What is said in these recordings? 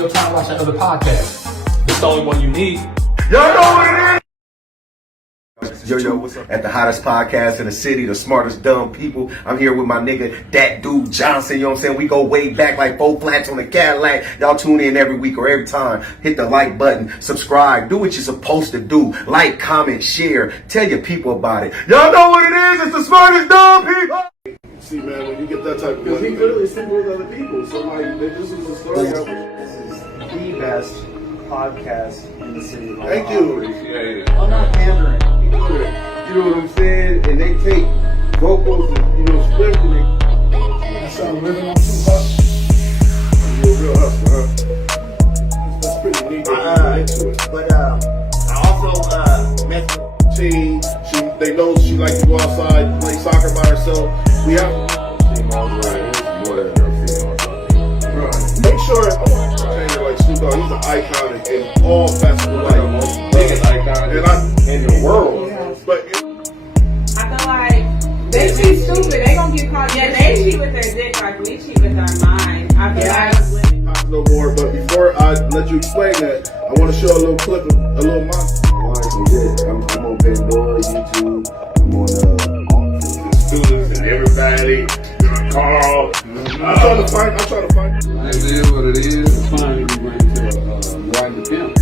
wasting your time watching other podcasts. It's the only one you need. Y'all know what it is? Yo, what's up? At the hottest podcast in the city, the smartest dumb people. I'm here with my nigga, that dude Johnson, you know what I'm saying? We go way back like 4 flats on a Cadillac. Y'all tune in every week or every time. Hit the like button, subscribe, do what you're supposed to do. Like, comment, share, tell your people about it. Y'all know what it is? It's the smartest dumb people! See, man, when you get that type of because he literally single with other people. So, like, this is a story. This is the best podcast in the city. Thank you. I'm not pandering. You know what I'm saying? And they take vocals and, script and they... That's how I'm living on Tupac. You're a real hustler, huh? That's pretty neat. Into it. But I also met the team. They know she likes to go outside, play soccer by herself. We have females, right? More than enough females. Right. Make sure, like Snoop Dogg, he's an icon in all facets of life. In the world. But I feel like they cheat stupid. They gonna get caught. Yeah, they cheat with their dick like we cheat with our mind. I feel like no more. But before I let you explain that, I want to show a little clip of a little monster. I'm on Pandora, YouTube. I'm on Students and everybody. Carl. I'm trying to find. It is what it is. It's fine if you bring it to White the Pimp.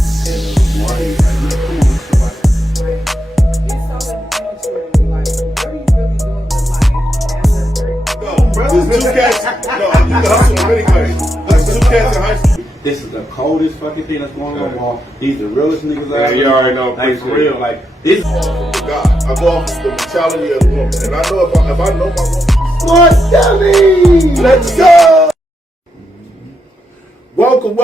There's two cats. No, you can hustle in many ways. There's two cats in high school. This is the coldest fucking thing that's going on, Wall. These the realest niggas out there. You already know. Like, for real. Like, this. God, I've lost the mentality of the woman. And I know if I know my woman. Smart dummy! Let's go! Welcome.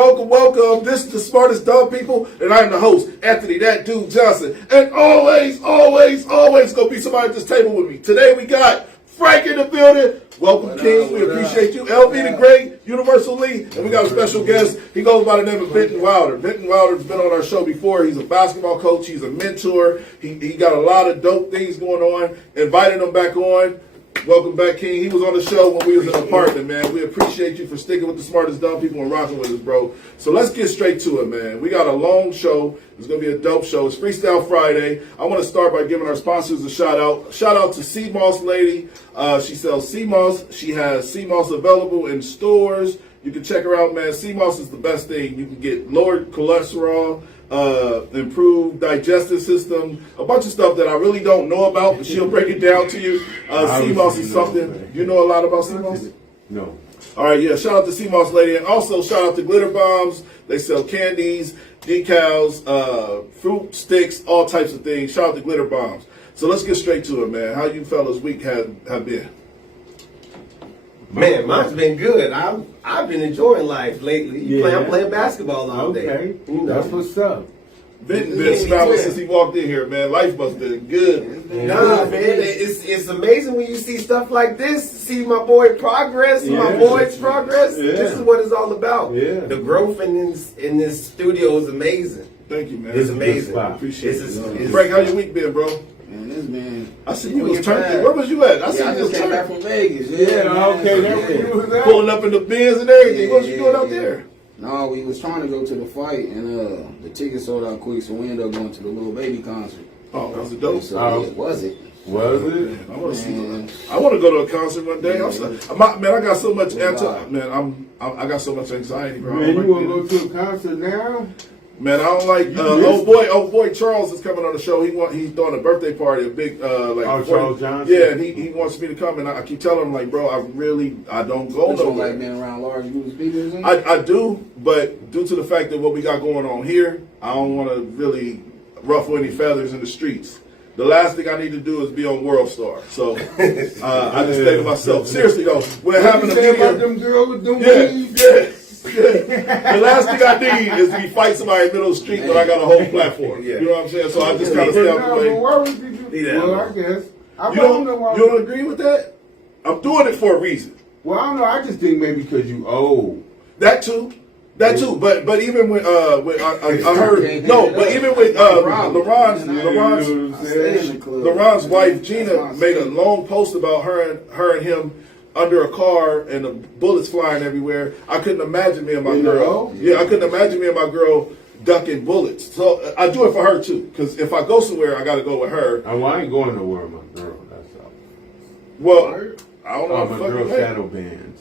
This is the smartest dumb people, and I'm the host, Anthony, that dude Johnson. And always gonna be somebody at this table with me. Today we got Frank in the building. Welcome, King. We appreciate you. LV the Great, Universal Lee, and we got a special guest. He goes by the name of Benton Wilder. Benton Wilder's been on our show before. He's a basketball coach. He's a mentor. He got a lot of dope things going on. Invited him back on. Welcome back, King. He was on the show when we was in the apartment, man. We appreciate you for sticking with the smartest dumb people and rocking with us, bro. So let's get straight to it, man. We got a long show. It's going to be a dope show. It's Freestyle Friday. I want to start by giving our sponsors a shout out. Shout out to Sea Moss Lady. She sells sea moss. She has sea moss available in stores. You can check her out, man. Sea moss is the best thing. You can get lowered cholesterol, improved digestive system, a bunch of stuff that I really don't know about, but she'll break it down to you. Sea moss is something. You know a lot about sea moss? No. All right, yeah. Shout out to Sea Moss Lady, and also shout out to Glitter Bombs. They sell candies, decals, fruit sticks, all types of things. Shout out to Glitter Bombs. So let's get straight to it, man. How you fellas' week have been? Man, mine's been good. I've been enjoying life lately. I'm playing basketball all day. Okay, that's what's up. Benton been smiling since he walked in here, man. Life must have been good. Nah, man, it's amazing when you see stuff like this. See my boy progress, my boy's progress. Yeah. This is what it's all about. Yeah. The growth in this studio is amazing. Thank you, man. It's amazing. Appreciate it. Frank, how your week been, bro? Man, this man. I see you was turning. Where was you at? I just came back from Vegas. Okay, that's where you was at. Pulling up in the Benz and everything. What was you doing out there? No, we was trying to go to the fight, and the tickets sold out quick, so we ended up going to the Little Baby concert. Oh, was it dope? So, was it? Was it? I want to see. I want to go to a concert one day. Man, I got so much I got so much anxiety, bro. Man, you want to go to a concert now? Man, I don't like old boy Charles is coming on the show. He's throwing a birthday party, a big Charles Johnson. Yeah, and he wants me to come, and I keep telling him like, bro, I don't go You don't nowhere. like being around large groups of people? I do, but due to the fact that what we got going on here, I don't want to really ruffle any feathers in the streets. The last thing I need to do is be on World Star. So I just say to myself, seriously though, we're having a video. About them girls with them Yeah. The last thing I need is to be fight somebody in the middle of the street when I got a whole platform. You know what I'm saying? So I just kind of stay out the way. Well, I guess. You don't agree with that? I'm doing it for a reason. Well, I don't know. I just think maybe because you old. That too. But even when I heard but even with LaRon's wife Gina made a long post about her and him under a car and the bullets flying everywhere. I couldn't imagine me and my You girl. know? Yeah, I couldn't imagine me and my girl ducking bullets. So I do it for her too, because if I go somewhere, I got to go with her. Oh, well, I ain't going nowhere with my girl. That's all. Well, I don't know. Oh, what my the fuck girl you mean. shadow bands.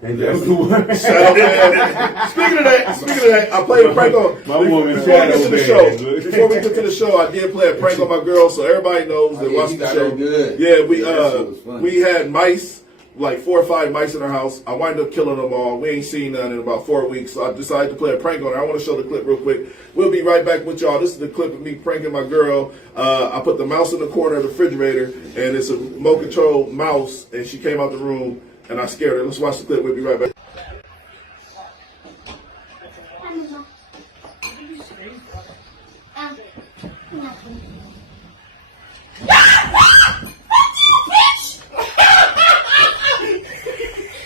And that's the word. Shadow band. Speaking of that, I played a prank on My woman before we get shadow to the band. show. Before we get to the show, I did play a prank on my girl, so everybody knows that yeah, watch you the got show. her good. Yeah, That shit was funny. we had mice, like 4 or 5 mice in our house. I wound up killing them all. We ain't seen none in about 4 weeks, so I decided to play a prank on her. I want to show the clip real quick. We'll be right back with y'all. This is the clip of me pranking my girl. I put the mouse in the corner of the refrigerator, and it's a remote control mouse, and she came out the room, and I scared her. Let's watch the clip. We'll be right back.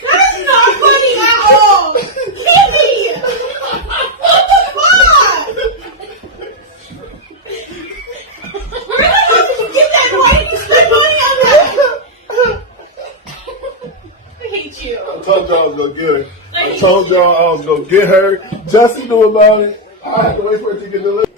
That's not funny at all. Really? What the fuck? Where the hell did you get that? Why did you spend money on that? I hate you. I told y'all I was gonna get her. I told y'all I was gonna get her. Jesse knew about it. I had to wait for it to get delivered.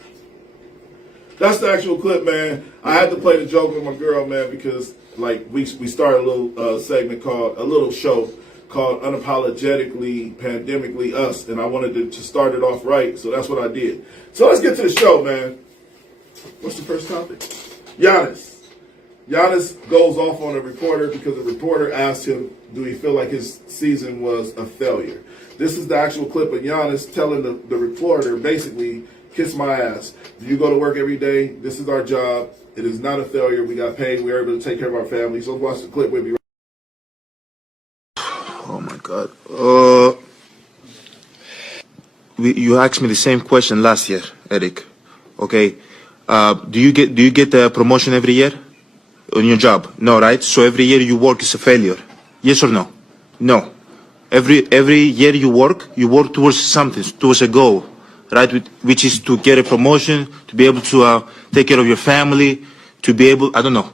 That's the actual clip, man. I had to play the joke with my girl, man, because like we started a little segment called a little show called Unapologetically Pandemically Us, and I wanted to start it off right, so that's what I did. So let's get to the show, man. What's the first topic? Giannis. Giannis goes off on a reporter because the reporter asked him, do he feel like his season was a failure? This is the actual clip of Giannis telling the reporter, basically, kiss my ass. Do you go to work every day? This is our job. It is not a failure. We got paid. We were able to take care of our family. So watch the clip with me. Oh my God. You asked me the same question last year, Eric. Okay. Do you get the promotion every year on your job? No, right? So every year you work is a failure. Yes or no? No. Every year you work towards something, towards a goal, right? Which is to get a promotion, to be able to take care of your family, to be able, I don't know,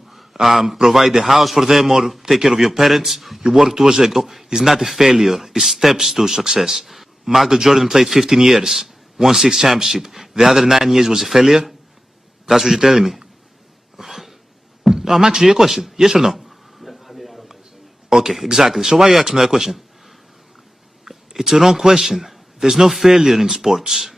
provide the house for them or take care of your parents. You work towards a goal. It's not a failure. It's steps to success. Michael Jordan played 15 years, won 6 championships. The other 9 years was a failure? That's what you're telling me? No, I'm asking you a question. Yes or no? Okay, exactly. So why are you asking me that question? It's a wrong question. There's no failure in sports.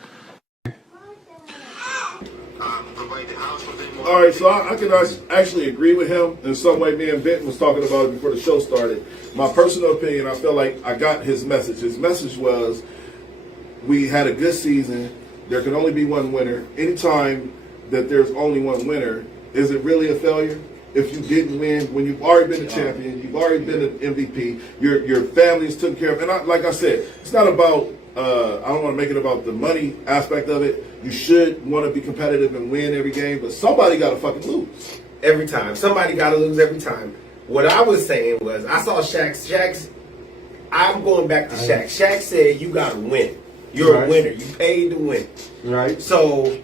All right, so I can actually agree with him in some way. Me and Benton was talking about it before the show started. My personal opinion, I feel like I got his message. His message was, we had a good season. There can only be one winner. Anytime that there's only one winner, is it really a failure? If you didn't win, when you've already been a champion, you've already been an MVP, your family is taken care of. And like I said, it's not about, I don't want to make it about the money aspect of it. You should want to be competitive and win every game, but somebody got to fucking lose. Every time. Somebody got to lose every time. What I was saying was, I saw Shaq's, I'm going back to Shaq. Shaq said, you got to win. You're a winner. You paid to win. Right. So,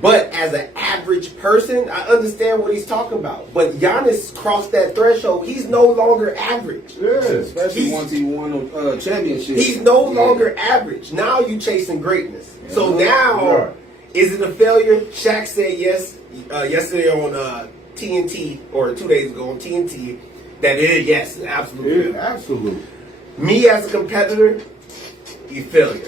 but as an average person, I understand what he's talking about. But Giannis crossed that threshold. He's no longer average. Yeah. Especially once he won a championship. He's no longer average. Now you chasing greatness. So now, is it a failure? Shaq said yes yesterday on TNT, or 2 days ago on TNT, that it is yes, absolutely. Yeah, absolutely. Me as a competitor, you failure.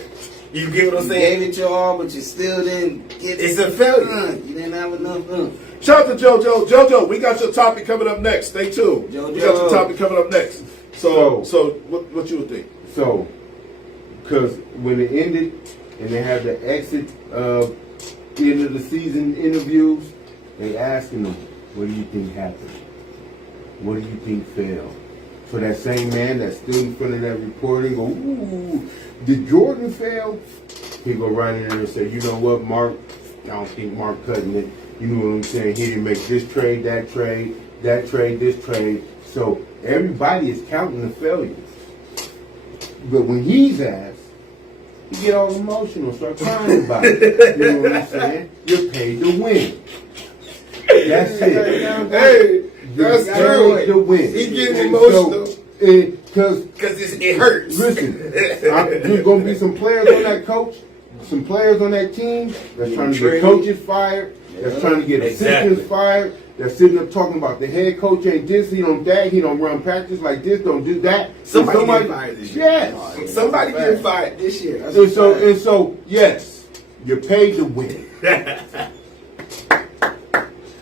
You get what I'm You saying? gave it your all, but you still didn't get it. It's a failure. You didn't have enough. Shout out to JoJo. JoJo, we got your topic coming up next. Stay tuned. JoJo. We got your topic coming up next. So what you would think? So, because when it ended and they had the exit of the end of the season interviews, they asking them, what do you think happened? What do you think failed? So that same man that stood in front of that reporter go, ooh, did Jordan fail? He go right in there and say, you know what, Mark? I don't think Mark cutting it. You know what I'm saying? He didn't make this trade, that trade, this trade. So everybody is counting the failures. But when he's asked, you get all emotional, start crying about it. You know what I'm saying? You're paid to win. That's it. Hey, That's You true. pay to win. He getting And emotional. Because it hurts. listen, there's gonna be some players on that coach, some players on that team that's trying to get coaches fired, that's trying to get assistants fired, that's sitting up talking about the head coach ain't this, he don't that, he don't run practice like this, don't do that. Somebody get fired this year. Yes. Somebody getting fired this year. And so, yes, you're paid to win.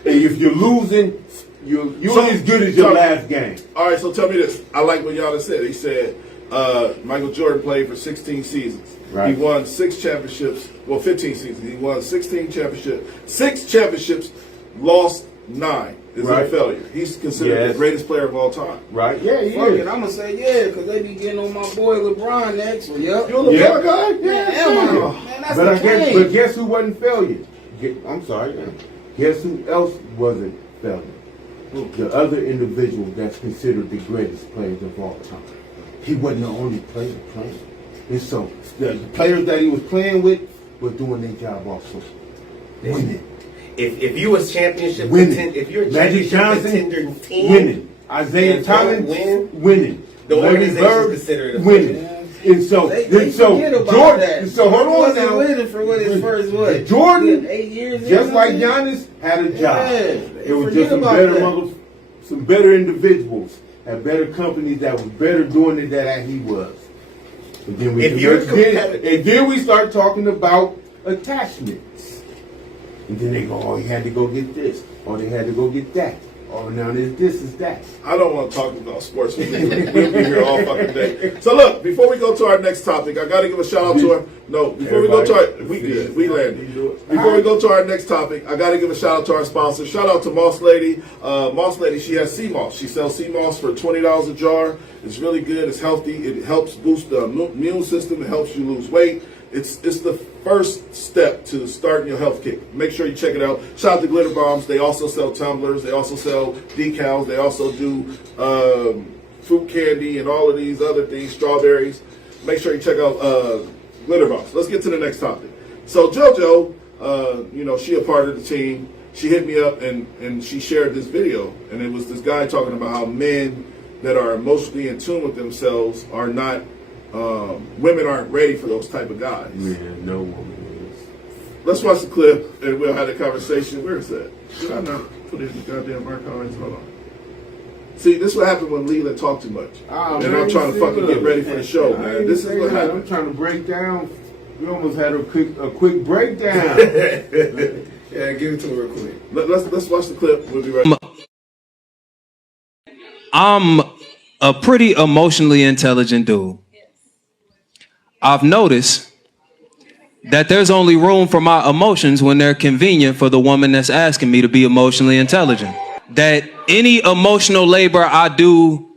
And if you're losing, you're as good as your last game. All right, so tell me this. I like what y'all said. He said Michael Jordan played for 16 seasons. Right. He won 6 championships. Well, 15 seasons. He won 16 championships. 6 championships, lost 9. Is a failure. He's considered the greatest player of all time. Right? Yeah, he Fuck is. it, I'm gonna say yeah, because they be getting on my boy LeBron next. Well, yep. You a LeBron guy? Yeah. Man, that's But the king. guess who wasn't failure? I'm sorry. Guess who else wasn't failure? The other individual that's considered the greatest players of all time. He wasn't the only player playing. And so the players that he was playing with were doing their job also. Winning. If you was championship Winning. if you're a Magic championship Johnson, contender team, winning. Isaiah and Thomas, winning. The Larry organization Bird, considered it a winning. And so, They and so forget about Jordan. that. So hold on Wasn't now. winning for what his first what? Jordan, 8 years. just like Giannis, had a job. Yeah, It was forget just some about better that. some better individuals at better companies that was better doing it than he was. And then we If you're competitive- and then we start talking about attachments. And then they go, oh, he had to go get this, or they had to go get that. Oh, now this is that. I don't want to talk about sports with you. We'll be here all fucking day. So look, before we go to our next topic, I got to give a shout out to our. No, before we go to our, we good, we landed. Before we go to our next topic, I got to give a shout out to our sponsor. Shout out to Moss Lady. Moss Lady, she has sea moss. She sells sea moss for $20 a jar. It's really good. It's healthy. It helps boost the immune system. It helps you lose weight. It's the first step to starting your health kick. Make sure you check it out. Shout out to Glitter Bombs. They also sell tumblers. They also sell decals. They also do fruit candy and all of these other things, strawberries. Make sure you check out Glitter Bombs. Let's get to the next topic. So JoJo, she a part of the team. She hit me up and she shared this video. And it was this guy talking about how men that are emotionally in tune with themselves are not women aren't ready for those type of guys. Man, no woman is. Let's watch the clip and we'll have a conversation. Where is that? Did I not put it in the goddamn archives? Hold on. See, this is what happened when Leland talked too much. And I'm trying to fucking get ready for the show, man. This is what happened. I'm trying to break down. We almost had a quick breakdown. Yeah, give it to her real quick. Let's watch the clip. We'll be right back. I'm a pretty emotionally intelligent dude. I've noticed that there's only room for my emotions when they're convenient for the woman that's asking me to be emotionally intelligent. That any emotional labor I do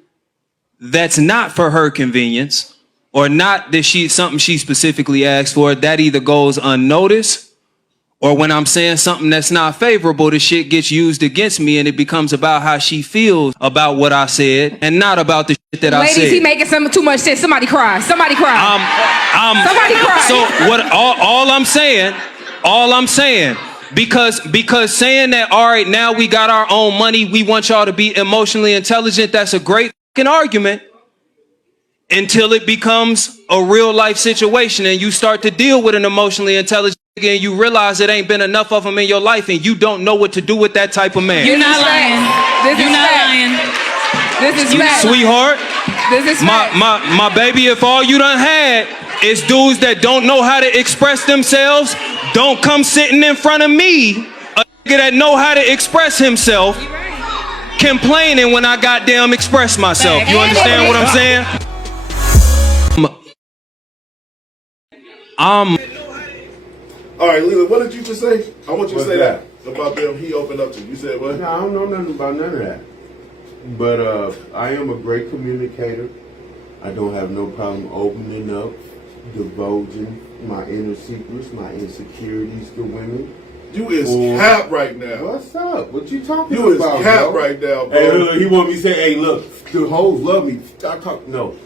that's not for her convenience or not that something she specifically asked for, that either goes unnoticed or when I'm saying something that's not favorable, the shit gets used against me and it becomes about how she feels about what I said and not about the shit that I said. Ladies, he making some too much sense. Somebody cry. Somebody cry. Somebody cry. So what? All I'm saying, because saying that, all right, now we got our own money, we want y'all to be emotionally intelligent. That's a great fucking argument until it becomes a real life situation and you start to deal with an emotionally intelligent nigga and you realize it ain't been enough of them in your life and you don't know what to do with that type of man. You're not lying. You're not lying. This is fact. Sweetheart, This is fact. my baby, if all you done had is dudes that don't know how to express themselves, don't come sitting in front of me, a nigga that know how to express himself, complaining when I goddamn express myself. You understand what I'm saying? All right, Leland, what did you just say? I want you to say that about them. He opened up to you. You said what? No, I don't know nothing about none of that. But I am a great communicator. I don't have no problem opening up, divulging my inner secrets, my insecurities to women. You is cap right now. What's up? What you talking You about? is cap bro? right now, bro. Hey, look, he want me to say, hey, look, the hoes love me. I talk, no.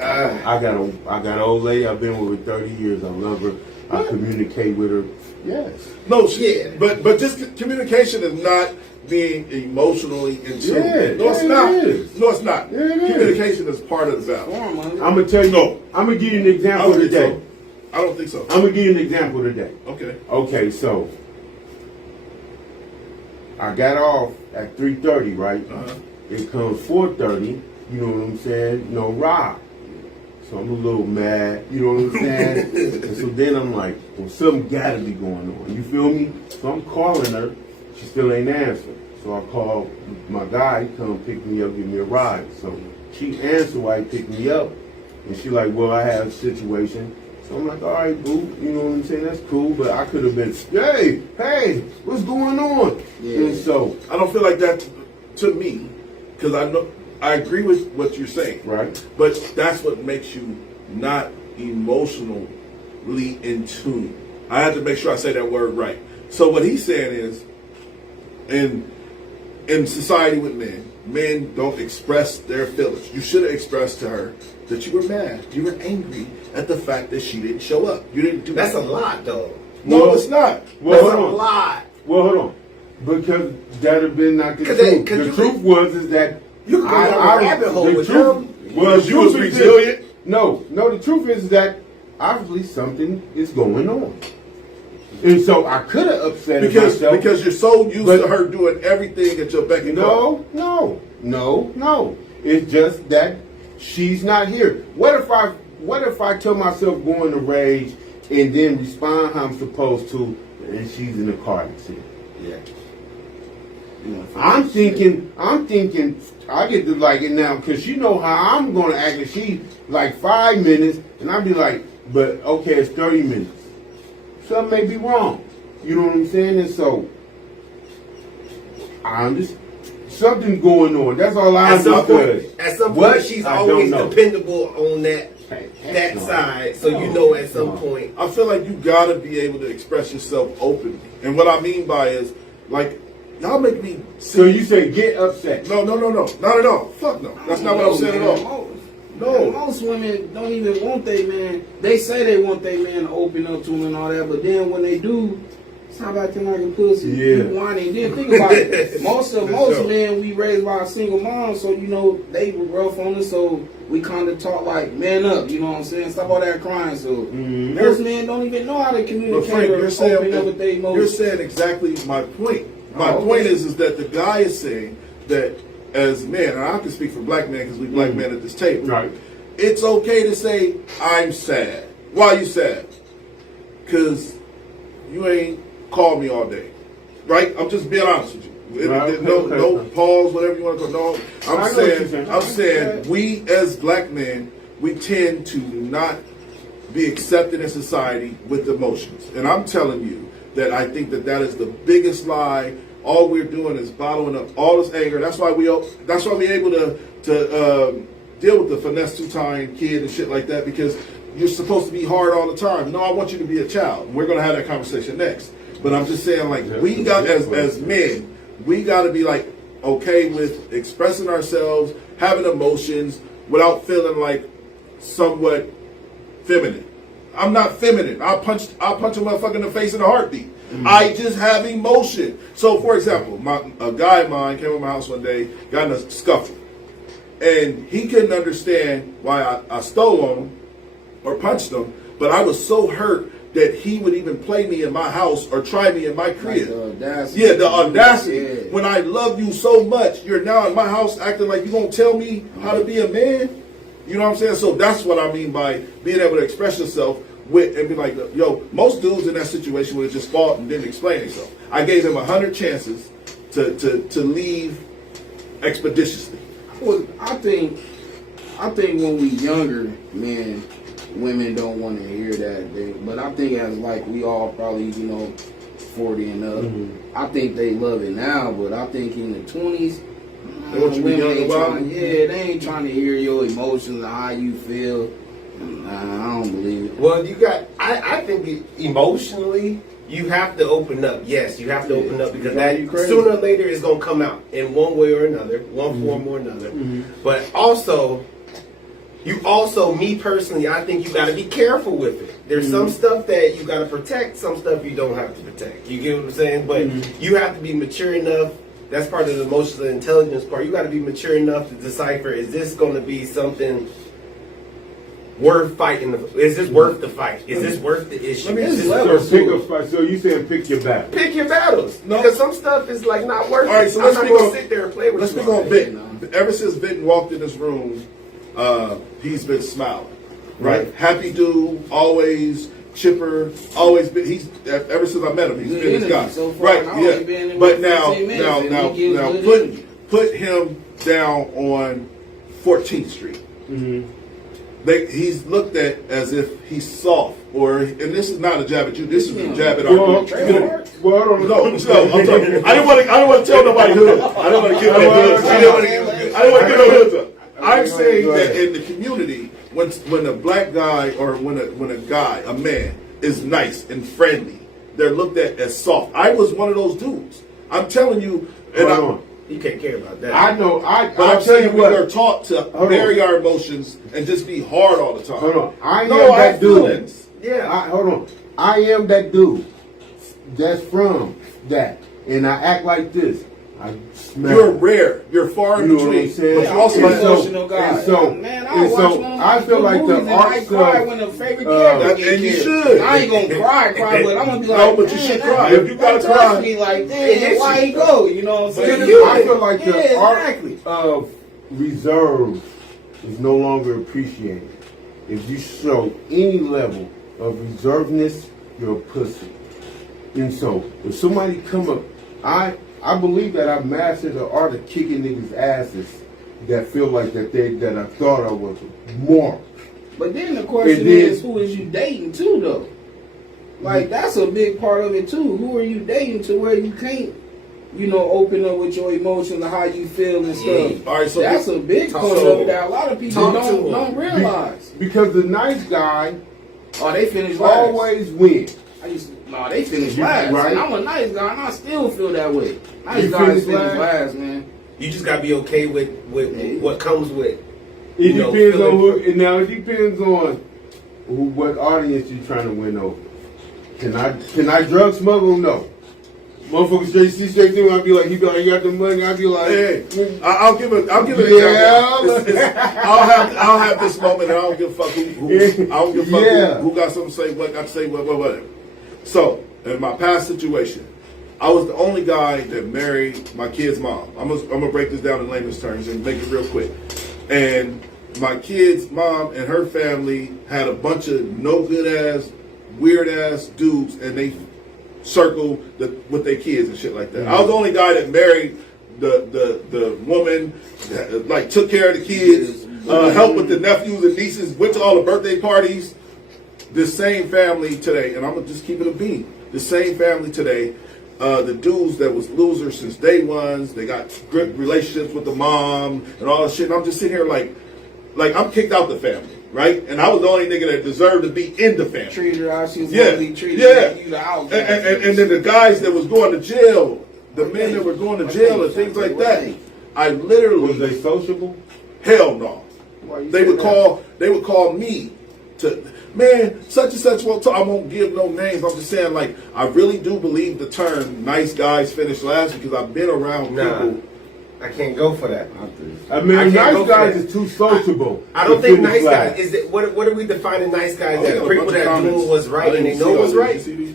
I got an old lady I've been with her 30 years. I love her. I communicate with her. Yes. No shit. But just communication is not being emotionally in tune. Yeah, No, it's yeah, not. it is. No, it's not. Yeah, it is. Communication is part of the battle. I'm gonna tell you. No. I'm gonna give you an I example don't think today. so. I don't think so. I'm gonna give you an example today. Okay. Okay, so I got off at 3:30, right? Uh-huh. It comes 4:30. You know what I'm saying? No ride. So I'm a little mad. You know what I'm saying? And so then I'm like, well, something gotta be going on. You feel me? So I'm calling her. She still ain't answering. So I call my guy, he come pick me up, give me a ride. So she answered while he picked me up. And she like, well, I have a situation. So I'm like, all right, boo, you know what I'm saying? That's cool, but I could have been, hey, what's going on? Yeah. And so, I don't feel like that to me, because I agree with what you're saying. right? But that's what makes you not emotionally in tune. I have to make sure I say that word right. So what he's saying is, in society with men don't express their feelings. You should have expressed to her that you were mad, you were angry at the fact that she didn't show up. You didn't do That's a that. lot, though. No, Well- it's not. Well, That's a hold on. lot. Well, hold on. Because that'd have been not the 'Cause truth. cause The you truth is that you could go down a rabbit hole the with truth him. was You was resilient. No, the truth is that obviously something is going on. And so I could have upset myself. Because you're so used But- to her doing everything at your beck and call. No. It's just that she's not here. What if I tell myself go into rage and then respond how I'm supposed to, and she's in a car accident? Yeah. I'm thinking, I get to like it now because you know how I'm gonna act. If she like 5 minutes, and I'll be like, but okay, it's 30 minutes. Something may be wrong. You know what I'm saying? And so, I'm just something's going on. That's all I At some understood. point, at some What? point, she's I always don't know. dependable on that Heck no. side. So you know, at some No. point, I feel like you gotta be able to express yourself openly. And what I mean by is, like, y'all make me. So you say get upset? No, not at all. Fuck no. That's not what I'm saying at all. No. Most women don't even want their man. They say they want their man to open up to them and all that, but then when they do, stop acting like a pussy. Yeah. You whining. Then think about it. Most men we raised by a single mom, so you know they were rough on us, so we kind of talk like man up. You know what I'm saying? Stop all that crying. So most men don't even know how to But communicate Frank, or you're open up with their saying, emotions. you're saying exactly my point. My point is that the guy is saying that as men, and I can speak for black men because we black men at this table. Right. It's okay to say I'm sad. Why you sad? Because you ain't called me all day, right? I'm just being honest with you. Right. No pause, whatever you want to call. No, I know what you're I'm saying. saying we as black men, we tend to not be accepted in society with emotions, and I'm telling you that I think that is the biggest lie. All we're doing is bottling up all this anger. That's why we're able to deal with the finesse two-time kid and shit like that, because you're supposed to be hard all the time. No, I want you to be a child. We're gonna have that conversation next. But I'm just saying, like, we got as men, we got to be like okay with expressing ourselves, having emotions without feeling like somewhat feminine. I'm not feminine. I'll punch a motherfucker in the face in a heartbeat. I just have emotion. So, for example, a guy of mine came to my house one day, got in a scuffle, and he couldn't understand why I stole on him or punched him, but I was so hurt that he would even play me in my house or try me in my crib. The audacity. Yeah, the audacity. Yeah. When I love you so much, you're now in my house acting like you gonna tell me how to be a man? You know what I'm saying? So that's what I mean by being able to express yourself with and be like, yo, most dudes in that situation would have just fought and didn't explain themselves. I gave him 100 chances to leave expeditiously. Well, I think when we younger, men, women don't want to hear that. But I think as like we all probably 40 and up, I think they love it now. But I think in the 20s, They want you to be young ain't about trying, it? they ain't trying to hear your emotions or how you feel. I don't believe it. well, I think emotionally, you have to open up. Yes, you have to open up because that you crazy. sooner or later is gonna come out in one way or another, one form or another. But also, me personally, I think you got to be careful with it. There's some stuff that you got to protect, some stuff you don't have to protect. You get what I'm saying? But you have to be mature enough That's part of the emotional intelligence part. You got to be mature enough to decipher: is this going to be something worth fighting? Is this worth the fight? Is this worth the issue? Let me Is just this Pick a fight. So you saying pick your battle? pick your battles? Because some stuff is like not worth All right, it. so I'm let's not speak gonna on- sit there and play with Let's you. speak on Benton. Ever since Benton walked in this room, he's been smiling, right? Happy dude, always chipper, always been. He's ever since I met him, he's Good been this energy guy, so far, right? and I only been Yeah. in But with now, 15 minutes, and he gives now, good energy. put him down on 14th Street. He's looked at as if he's soft, and this is not a jab at you. This is a jab at our community. Well, I don't know. No, I'm talking. I didn't want to tell nobody hood. I didn't want to give no hoods. I didn't want to give no hoods up. I'm saying that in the community, when a black guy or when a man is nice and friendly, they're looked at as soft. I was one of those dudes. I'm telling you, and You can't care about that. I know. but I'm saying we are taught to bury our emotions and just be hard all the time. Hold on. I am No, I that have dude. feelings. Yeah. Hold on. I am that dude. That's from that, and I act like this. I smell. You're rare. You're far in You know what I'm between. saying? But you also I'm an like emotional guy. and so- Man, and I watch so one I feel like the movies and I arts cry of- when a favorite character gets and you killed. should. I ain't gonna cry, but I'm gonna be like, No, but you "Man, should that- cry. If you gotta that cry, touched me like, it damn, hits why you. he go? You know what I'm saying? I feel like the Yeah, art exactly. of reserve is no longer appreciated. If you show any level of reservedness, you're a pussy. And so, if somebody come up, I believe that I mastered the art of kicking niggas' asses that feel like that I thought I was more. But then the question And then- is, who is you dating too, though? Like, that's a big part of it too. Who are you dating to where you can't, open up with your emotions and how you feel and stuff? All right, so that's a big part of it that a lot of people don't realize. Because the nice guy Oh, they finish last. always wins. They finish You- last. right. And I'm a nice guy, and I still feel that way. Nice You guys finish finish last? last, man. You just gotta be okay with what comes with. It You know, depends on feeling- who. Now it depends on what audience you're trying to win over. Can I drug smuggle? No. Motherfuckers straight through. I'd be like, you got the money. I'd be like, hey, I'll give an example. I'll have this moment, and I don't give a fuck who got something to say, what got to say, whatever. So, in my past situation, I was the only guy that married my kid's mom. I'm gonna break this down in layman's terms and make it real quick. And my kid's mom and her family had a bunch of no good ass, weird ass dudes, and they circled with their kids and shit like that. I was the only guy that married the woman, that, like, took care of the kids, helped with the nephews and nieces, went to all the birthday parties. This same family today, and I'm gonna just keep it a beat. The same family today, the dudes that was losers since day ones, they got good relationships with the mom and all that shit. And I'm just sitting here like I'm kicked out the family, right? And I was the only nigga that deserved to be in the family. Treat her how she was Yeah, gonna be treated. yeah. You the outcast. And then the guys that was going to jail, the men that were going to jail and things like that, I literally was they sociable? Hell no. They would call me to, man, such and such won't talk. I won't give no names. I'm just saying, like, I really do believe the term nice guys finish last because I've been around people. I can't go for that. I mean, I can't go nice for guys that. is too sociable. I don't to think finish nice last. guys is it. What are we defining nice guys I as? got a People bunch of that comments. doing what's right I and they didn't know see what's all right. these. You see these?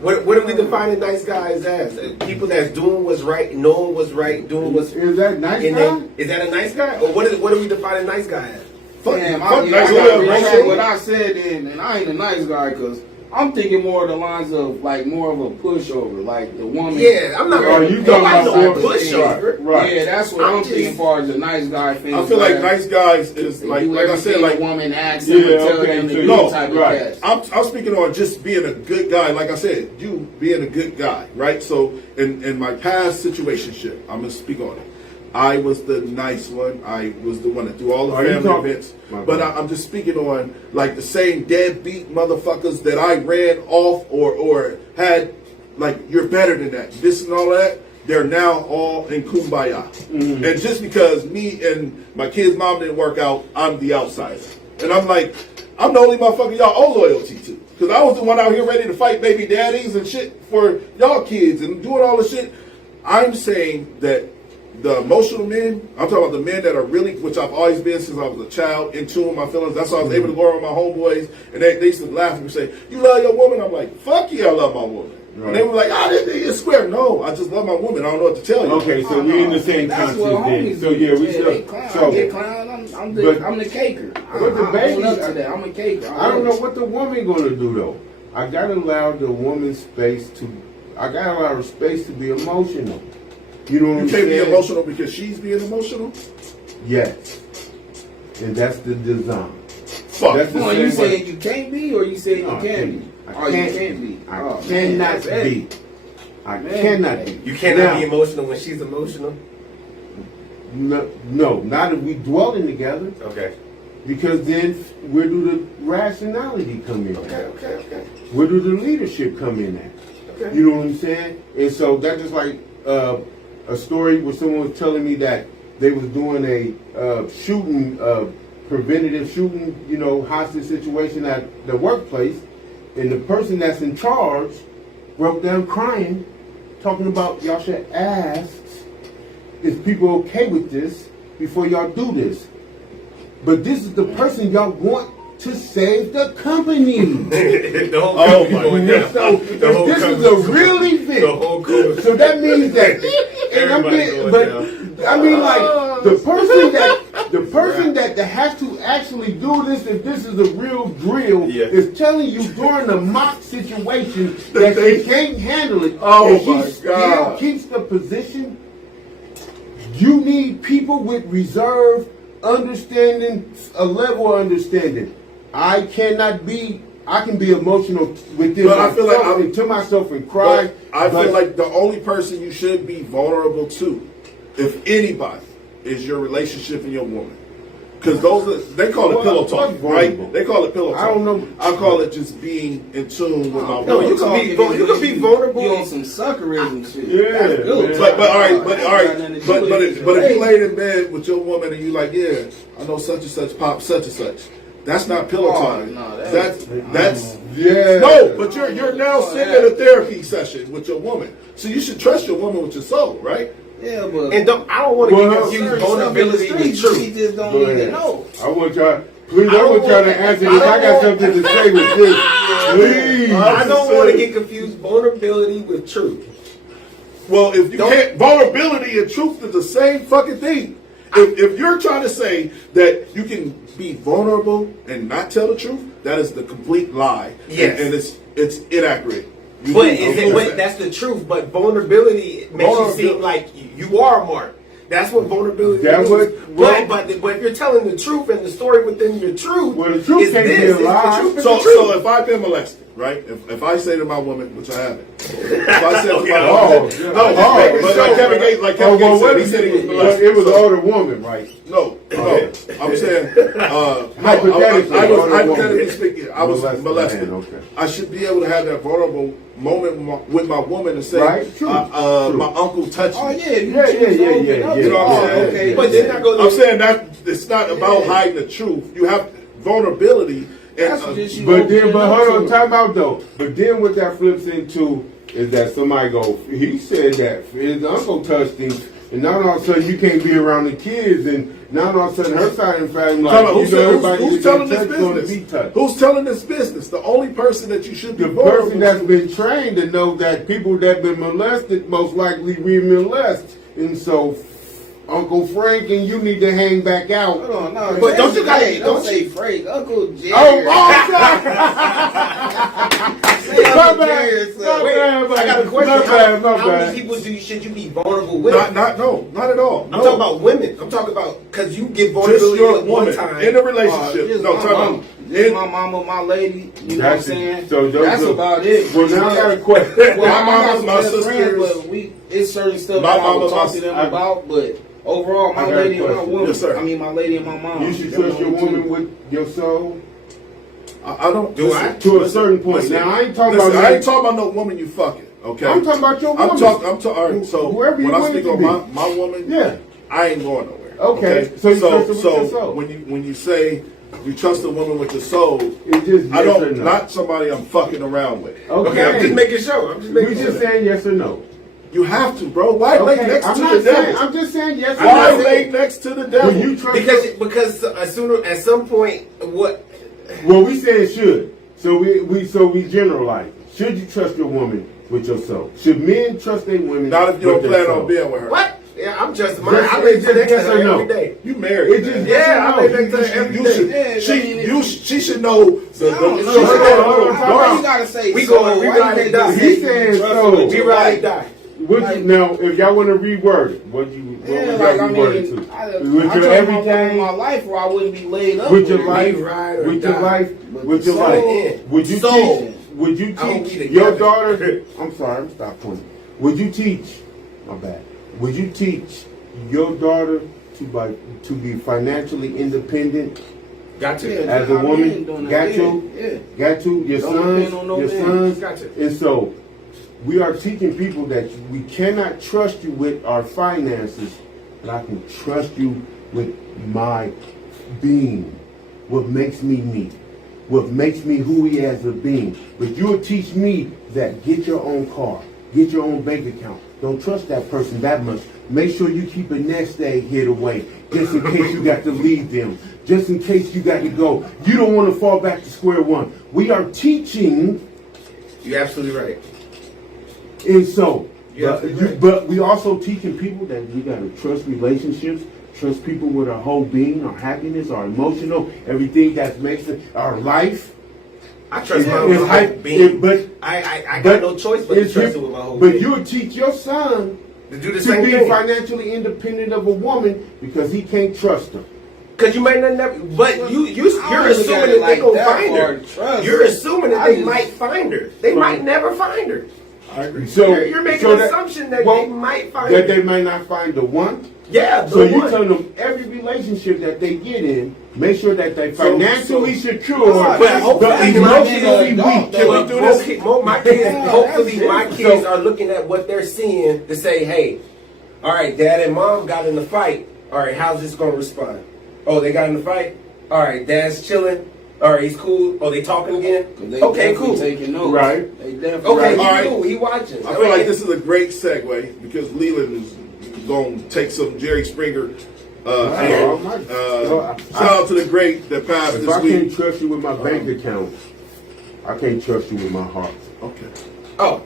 What are we defining nice guys as? People that's doing what's right, knowing what's right, doing what's. Is that nice and guy? is that a nice guy, or what are we defining nice guy as? Damn, fuck I nice gotta guy, retract bro. what I said then, and I ain't a nice guy because I'm thinking more of the lines of like more of a pushover, like the woman. Yeah, I'm not. Oh, you talking about no more- pushover? Right. Yeah, that's what I'm just- thinking. As far as the nice guy thing, I feel like nice guys is like I said, like a woman asks them Yeah, to tell okay, them to so do no, type right. of cast. I'm speaking on just being a good guy. Like I said, you being a good guy, right? So in my past situationship, I'm gonna speak on it. I was the nice one. I was the one that do all the Are you family talking- events. My But bad. I'm just speaking on like the same deadbeat motherfuckers that I ran off or had like you're better than that. This and all that. They're now all in kumbaya. Mm-hmm. And just because me and my kid's mom didn't work out, I'm the outsider. And I'm like, I'm the only motherfucker y'all owe loyalty to. Because I was the one out here ready to fight baby daddies and shit for y'all kids and doing all the shit. I'm saying that the emotional men, I'm talking about the men that are really, which I've always been since I was a child, in tune with my feelings. That's why I was able to go around with my homeboys, and they used to laugh and say, "You love your woman?" I'm like, "Fuck yeah, I love my woman." Right. And they were like, this nigga is square. No, I just love my woman. I don't know what to tell you. Okay, so we in the same concept then. So yeah, we still. I get clown. I'm the caker. But the baby, up to that. I'm a caker. I don't know what the woman gonna do though. I gotta allow the woman space to. I gotta allow her space to be emotional. You know what I'm saying? You can't be emotional because she's being emotional? Yes. And that's the design. Fuck. That's the you saying you can't be, or you saying you can be? You can't be. I cannot be. I cannot be. You cannot be emotional when she's emotional? No, not if we dwelling together. Okay. Because then where do the rationality come in? Okay. Where do the leadership come in at? Okay. You know what I'm saying? And so that's just like a story where someone was telling me that they was doing a shooting, preventative shooting, hostage situation at the workplace, and the person that's in charge broke down crying, talking about y'all should ask if people okay with this before y'all do this. But this is the person y'all want to save the company. The whole company going down. So this is a real event. The whole company. So that means that, the person that has to actually do this, if this is a real drill, is telling you during the mock situation that they can't handle it. Oh and my she God. still keeps the position. You need people with reserve, understanding, a level of understanding. I can be emotional within myself, to myself and cry. I feel like the only person you should be vulnerable to, if anybody, is your relationship and your woman. Because they call it pillow talk, right? They call it pillow talk. I don't know. I call it just being in tune with my woman. No, you can be vulnerable. You on some suckerism shit. Yeah. But if you laid in bed with your woman and you like, yeah, I know such and such pop such and such. That's not pillow talk. No, that's yeah. No, but you're now sitting in a therapy session with your woman, so you should trust your woman with your soul, right? Yeah, but I don't want to get confused vulnerability with truth. We just don't need to know. I want y'all. Please, I want y'all to answer this. I got something to say with this. Please. I don't want to get confused vulnerability with truth. Well, if you can't, vulnerability and truth is the same fucking thing. If you're trying to say that you can be vulnerable and not tell the truth, that is the complete lie. Yes. And it's inaccurate. But that's the truth. But vulnerability makes you seem like you are Mark. That's what vulnerability is. But if you're telling the truth and the story within your truth, the truth can't be a lie. So if I've been molested, right? If I say to my woman, which I haven't, if I say to my but like Kevin Gates said, he said he was molested. It was an older woman, right? No. I'm saying hypothetically speaking, I was molested. Okay. I should be able to have that vulnerable moment with my woman and say, True. my uncle touched me. Oh yeah. You know what I'm saying? Okay. But then I go. I'm saying that it's not about hiding the truth. You have vulnerability. But hold on, time out though. But then what that flips into is that somebody he said that his uncle touched him, and now all of a sudden you can't be around the kids, and now all of a sudden her side of the family who's telling this business? Who's telling this business? The only person that you should be the person that's been trained to know that people that been molested most likely re-molest, and so Uncle Frank and you need to hang back out. Hold on, no. But don't say Frank. Uncle Jerry. My bad. I got a question. How many people should you be vulnerable with? Not at all. I'm talking about women. I'm talking about because you get Just vulnerability your at woman one time in a relationship. My mama, my lady. You know what I'm saying? So that's about it. Well, now I got a question. My mama's my sister. But it's certain stuff I will talk to them about, but. Overall, my lady and my woman. Yes, sir. I mean, my lady and my mom. You should trust your woman with your soul. I don't. To a certain point. Listen, now I ain't talking about no woman you fucking. Okay. I'm talking about your woman. I'm talking. All right. So whoever you when I want speak it to on my woman, I ain't going nowhere. Okay. So you trust her with your soul. when you say you trust a woman with your soul, it's just I don't. Not somebody I'm fucking around with. Okay, I'm just making sure. We just saying yes or no. You have to, bro. Why lay next to the devil? I'm just saying yes. Why lay next to the devil? Will you trust Because at some point, what? Well, we saying should. So we generalize. Should you trust your woman with your soul? Should men trust their women? Not if you don't with their plan soul? on being with her. What? Yeah, I'm just mine. Yes, I lay next to yes her or no? every day. You married? It just Yeah, I lay next to her every You day. should. She should know. You gotta say We so. going. We Why you ride can't and die. just He say saying you trust so. her with We your ride life? and die. Now, if y'all want to reword it, what would Yeah, y'all like I reword mean, it to? I With trust your my woman everything, in my life, or I wouldn't be laid up with your her. life, ride or with your die. life, But with the your life. soul- Would you soul. teach? Would you I won't teach be your together. daughter? I'm sorry, stop pointing. Would you teach? My bad. Would you teach your daughter to be financially independent Got to. Yeah. as a I mean, woman? doing Got that. to? Yeah. Got to? Your Don't sons? depend on no Your man. sons? Got to. And so, we are teaching people that we cannot trust you with our finances, but I can trust you with my being, what makes me me, what makes me who he as a being. But you'll teach me that get your own car, get your own bank account. Don't trust that person that much. Make sure you keep a nest egg hid away, just in case you got to leave them, just in case you got to go. You don't want to fall back to square one. We are teaching. You're absolutely right. And so, Yeah, but we also teaching people that we gotta trust relationships, trust people with our whole being, our happiness, our emotional, everything that makes it our life. I trust my It's whole hype, being. but I got no choice but to it's trust you- it with my whole But being. you'll teach your son To do the to same be thing. financially independent of a woman because he can't trust her. Because you might not never, but you're I don't look at assuming it that they like gonna that find for her. trust. You're assuming that I they just- might find her. They might never find her. I agree. So You're making so an assumption that they might find that her. they might not find the one. Yeah, the So you one. tell them every relationship that they get in, make sure that they financially secure, But but hopefully emotionally my weak. Can we do this? My kids, Yeah, hopefully that's my different. kids are looking at what they're seeing to say, hey, all right, dad and mom got in the fight. All right, how's this going to respond? Oh, they got in the fight? All right, dad's chilling. All right, he's cool. Oh, they talking again? They Okay, definitely cool. taking notes. Right. They definitely Okay, All right. he cool. He watching. I feel like this is a great segue because Leland is going to take some Jerry Springer. Oh, Shout out to the great that passed If this I week. can't trust you with my bank account, I can't trust you with my heart. Okay. Oh,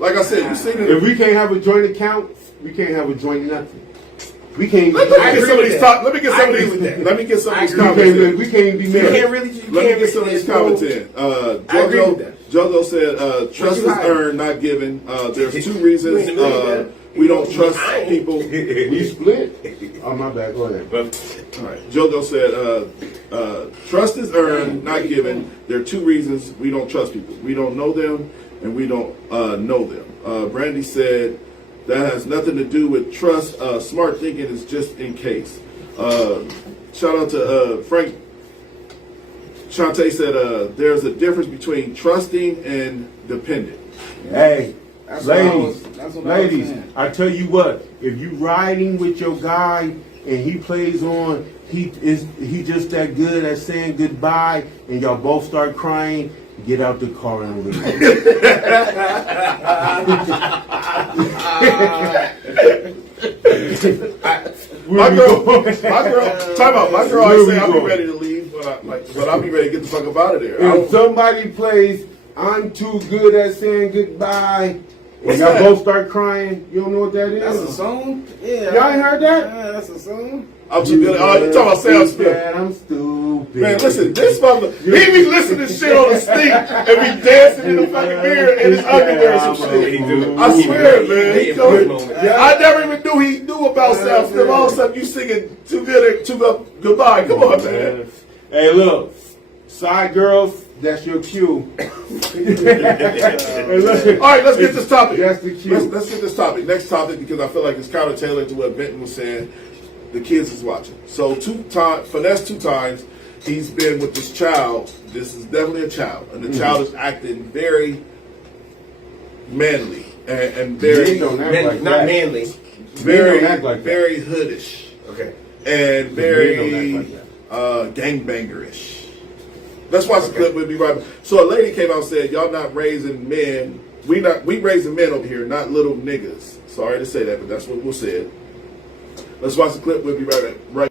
Like I said, you seen If it. we can't have a joint account, we can't have a joint nothing. We can't. Let I me get agree some of with these that. top. Let me get I some of agree these. with that. Let me get some of I these agree with comments. we can't be you married. can't really. Let me get some of these comments in. I agree with that. Jojo said, trust you is hide? earned, not given. There's two reasons You ain't really we don't trust lying. people. We split. Oh my bad. Go ahead. All right. Jojo said, trust is earned, not given. There are two reasons we don't trust people. We don't know them, and we don't know them. Brandy said, that has nothing to do with trust. Smart thinking is just in case. Shout out to Frank. Shantae said, there's a difference between trusting and dependent. Hey, That's what I ladies, was- that's what I was ladies, saying. I tell you what, if you riding with your guy and he plays on, he just that good at saying goodbye, and y'all both start crying, get out the car and leave. My girl, time out. My girl always say I'll be going? ready to leave, but I'll be ready to get the fuck up out of there. If somebody plays, I'm too good at saying goodbye, and What's y'all that? both start crying, you don't know what that is? That's a song? Yeah. Y'all ain't heard that? Yeah, that's a song. I'm too good. Oh, you talking about Sam Smith? I'm stupid. Man, listen, this mother, he be listening to shit on the sneak and be dancing in the fucking mirror in his underwear or some shit. I swear, man. He goes, I never even knew he knew about Sam Smith. All of a sudden, you singing too good, goodbye. Come on, man. Hey, look, side girls, that's your cue. All right, let's get this topic. That's the cue. Let's get this topic. Next topic, because I feel like it's kind of tailored to what Benton was saying. The kids is watching. So Finesse 2 times, he's been with this child. This is definitely a child. And the child is acting very manly and very, Don't act like not that. manly. very, don't act like that. very hoodish. Okay. And Men very don't act like gangbangerish. Let's watch the clip. We'll be right back. So a lady came out and said, y'all not raising men we raising men over here, not little niggas. Sorry to say that, but that's what we'll say. Let's watch the clip. We'll be right back. Right.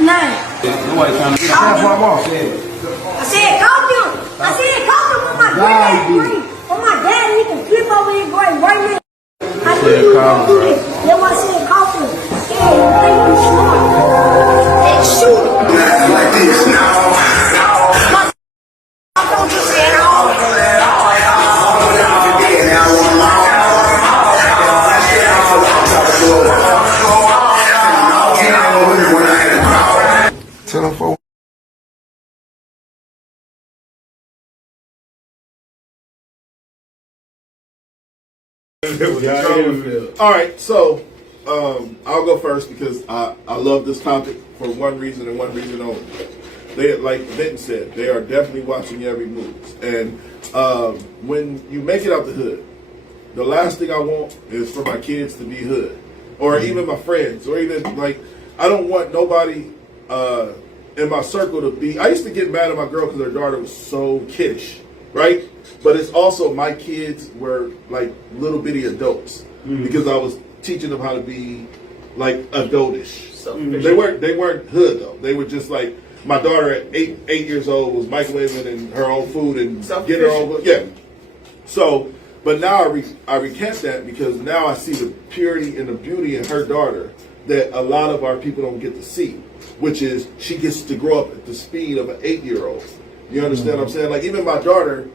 Nine. I said, call him. I said, call him on my granddad's grave. On my dad, he can flip over his grave right now. I knew you were going to do this. That's why I said, call him. Yeah, you think you smart. Hey, shoot. Like this now. I don't just say it all. Tell them for. All right, so I'll go first because I love this topic for one reason and one reason only. They, like Benton said, they are definitely watching every move. And when you make it out the hood, the last thing I want is for my kids to be hood, or even my friends, or even like I don't want nobody in my circle to be. I used to get mad at my girl because her daughter was so kiddish, right? But it's also my kids were like little bitty adults because I was teaching them how to be like adultish. They weren't hood though. They were just like my daughter at 8 years old was microwaving and her own food and getting her own. Yeah. So, but now I recant that because now I see the purity and the beauty in her daughter that a lot of our people don't get to see, which is she gets to grow up at the speed of an 8-year-old. You understand what I'm saying? Like even my daughter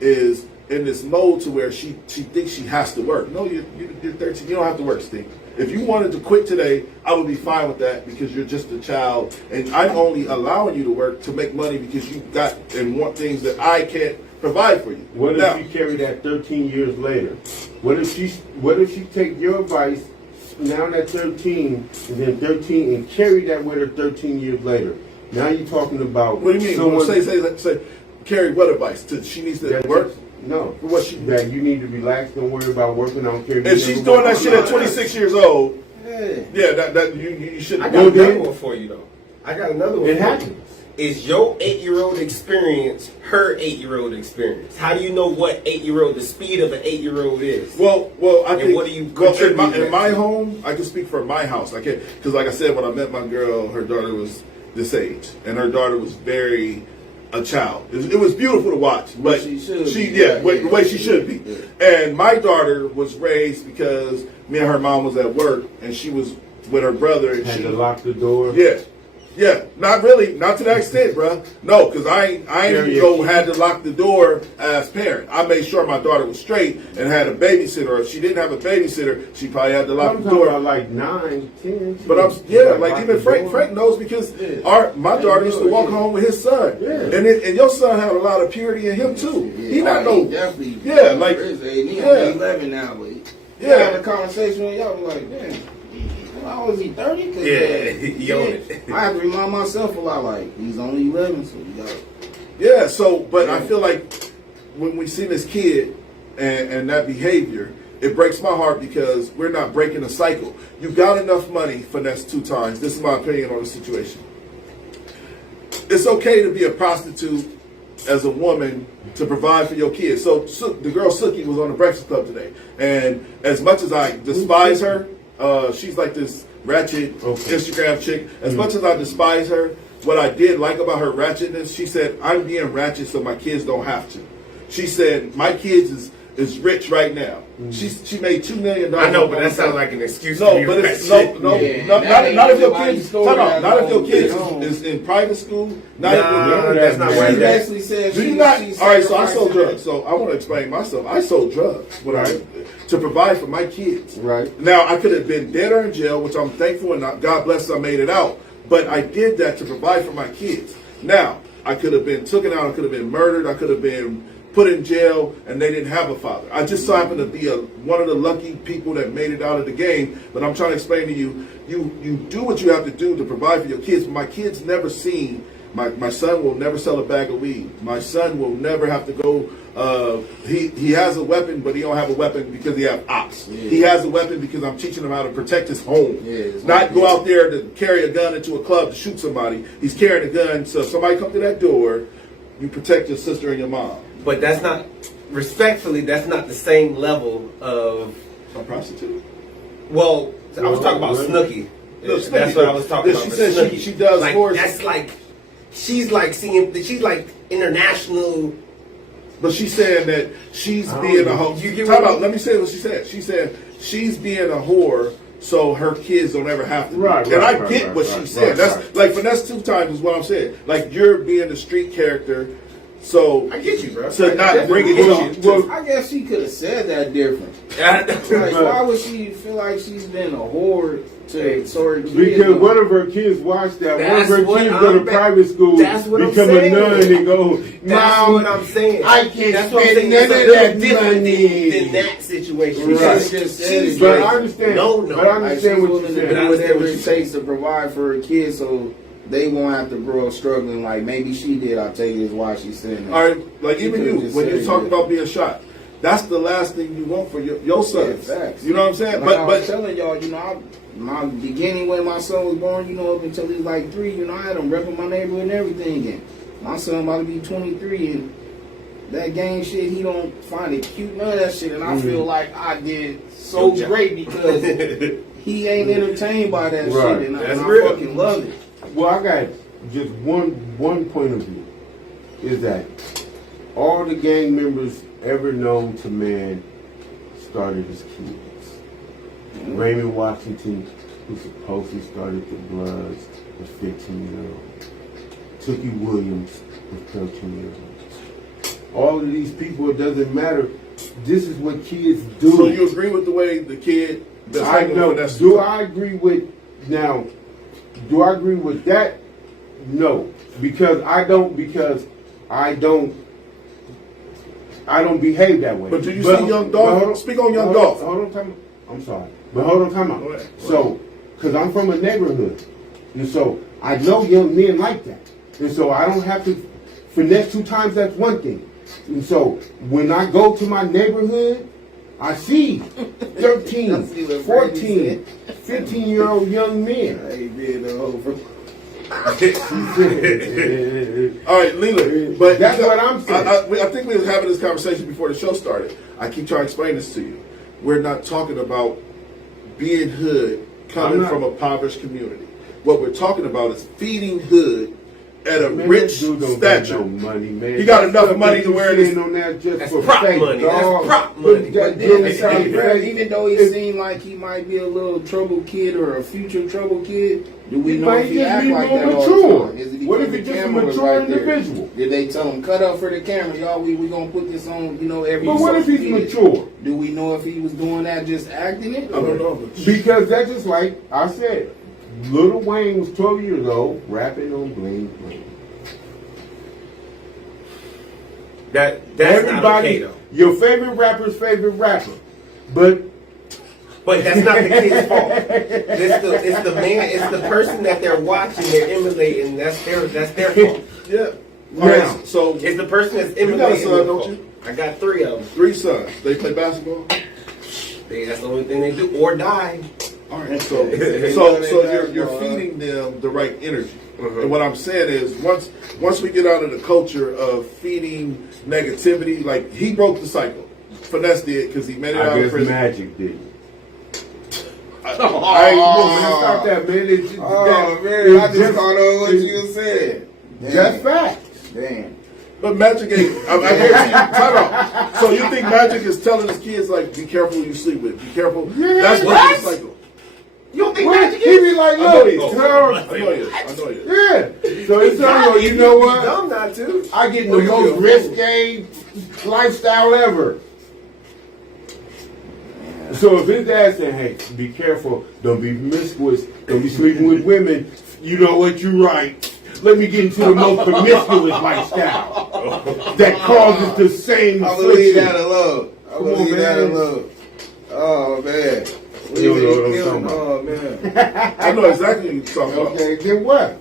is in this mode to where she thinks she has to work. No, you're 13. You don't have to work, Steve. If you wanted to quit today, I would be fine with that because you're just a child, and I'm only allowing you to work to make money because you got and want things that I can't provide for you. What if you carry that 13 years later? What if she take your advice now at 13 and then 13 and carry that with her 13 years later? Now you're talking about what do you mean? Someone, say carry what advice? She needs to work? No. For what she that you need to relax, don't worry about working on carrying. If she's doing that shit at 26 years old, that you shouldn't. I got another one for you though. I got another one. It happens. Is your 8-year-old experience her 8-year-old experience? How do you know what 8-year-old, the speed of an 8-year-old is? Well, I think. What do you contribute in my home, I can speak for my house. I can't because, like I said, when I met my girl, her daughter was this age, and her daughter was very a child. It was beautiful to watch, but the way she should be. Yeah. And my daughter was raised because me and her mom was at work, and she was with her brother. And had to lock the door. Yeah, not really, not to that extent, bro. No, because I ain't had to lock the door as parent. I made sure my daughter was straight and had a babysitter. Or if she didn't have a babysitter, she probably had to lock the door. About like 9, 10. But like even Frank knows because my daughter used to walk home with his son, and your son had a lot of purity in him too. He not no definitely 11 now, but had a conversation with y'all like, damn. How old is he? 30? He owned it. I have to remind myself a lot. Like he's only 11, so you got. Yeah. So, but I feel like when we see this kid and that behavior, it breaks my heart because we're not breaking a cycle. You got enough money, finesse 2 times. This is my opinion on the situation. It's okay to be a prostitute as a woman to provide for your kids. So the girl Suki was on the Breakfast Club today, and as much as I despise her. She's like this ratchet Instagram chick. As much as I despise her, what I did like about her ratchetness, she said, I'm being ratchet so my kids don't have to. She said, my kids is rich right now. She made $2 million. I know, but that sounds like an excuse. No, but it's not if your kids. Not if your kids is in private school. That's not what she actually said. All right, so I sold drugs. So I want to explain myself. I sold drugs to provide for my kids. Right. Now I could have been dead or in jail, which I'm thankful and God bless I made it out. But I did that to provide for my kids. Now I could have been taken out. I could have been murdered. I could have been put in jail and they didn't have a father. I just so happen to be one of the lucky people that made it out of the game. But I'm trying to explain to you, you do what you have to do to provide for your kids. My kids never seen, my son will never sell a bag of weed. My son will never have to go, he has a weapon, but he don't have a weapon because he have ops. Yeah. He has a weapon because I'm teaching him how to protect his home. Yeah, not go out there to carry a gun into a club to shoot somebody. He's carrying a gun, so if somebody come to that door, you protect your sister and your mom. But that's not, respectfully, that's not the same level of a prostitute. Well, I was talking about Snooki. That's what I was talking about. She said she does like, horse. that's like, she's like international. But she's saying that she's being a whore. Let me say what she said. She said she's being a whore so her kids don't ever have to. Right, and I get what she said. That's like finesse 2 times is what I'm saying. Like you're being the street character. So I get you, bro. So not bring it in. Well, I guess she could have said that different. Like, why would she feel like she's been a whore to her kids? Because one of her kids watched that. One of her kids go to private school, become a nun, and go, that's what I'm saying. I can't spend none of that money. Than that situation. Right. She's but I understand. No. But I understand what you're saying. Do whatever it takes to provide for her kids, so they won't have to grow up struggling like maybe she did. I'll tell you is why she's saying that. All right, like even you, when you're talking about being shot, that's the last thing you want for your son. Yeah, you know what I'm saying? Like I was telling y'all, my beginning when my son was born, up until he was like 3, I had him repping my neighborhood and everything. And my son about to be 23, and that gang shit, he don't find it cute, none of that shit. And I feel like I did so great because he ain't entertained by that shit, and I fucking love it. Well, I got just one point of view, is that all the gang members ever known to man started as kids. Raymond Washington, who supposedly started the Bloods, was 15-year-old. Tookie Williams was 13-year-old. All of these people, it doesn't matter. This is what kids do. So you agree with the way the kid? I know. Do I agree with now? Do I agree with that? No, because I don't behave that way. But do you see Young Dolph? Speak on Young Dolph. Hold on, time out. I'm sorry, but hold on, time out. Go ahead. So, because I'm from a neighborhood, and so I know young men like that, and so I don't have to finesse 2 times. That's one thing, and so when I go to my neighborhood, I see 13, 14, 15-year-old young men. All right, Leland, but that's what I'm saying. I think we were having this conversation before the show started. I keep trying to explain this to you. We're not talking about being hood coming from a impoverished community. What we're talking about is feeding hood at a rich stature. No money, man. He got enough money to wear this. On that just that's for prop fake, money. Dog. That's prop money. Even though he seemed like he might be a little trouble kid or a future trouble kid, do we know if he act like that all the time? Is it what if he just a mature individual? Did they tell him cut up for the camera, y'all? We gonna put this on, every. But what if he's mature? Do we know if he was doing that just acting it? I don't know. Because that's just like I said. Lil Wayne was 12 years old, rapping on Bling Bling. That's everybody, not okay, though. Your favorite rapper's favorite rapper, but that's not the kid's fault. It's the man. It's the person that they're watching. They're emulating. That's their fault. Yeah. Now, so it's the person that's emulating. You got a son, don't you? I got 3 of them. 3 sons. They play basketball. That's the only thing they do, or die. All right, so you're feeding them the right energy, and what I'm saying is once we get out of the culture of feeding negativity, like he broke the cycle, Finesse did because he made it out of prison. Magic did. Stop that, man! I just caught on what you said. That's facts. Damn. But Magic ain't. I guarantee you. Time out. So you think Magic is telling his kids like, be careful who you sleep with, be careful? Yeah, that's what the cycle. You don't think Magic is? He be like, I know he is. Yeah. So it's telling you know what? Dumb not to. I get the most risque lifestyle ever. So if his dad said, hey, be careful, don't be promiscuous, don't be sleeping with women, you know what, you're right. let me get into the most promiscuous lifestyle that causes the same I will leave that affliction. alone. I will leave that alone. Oh man. You know what I'm talking Oh man. I know exactly what you're talking about. Okay, then what?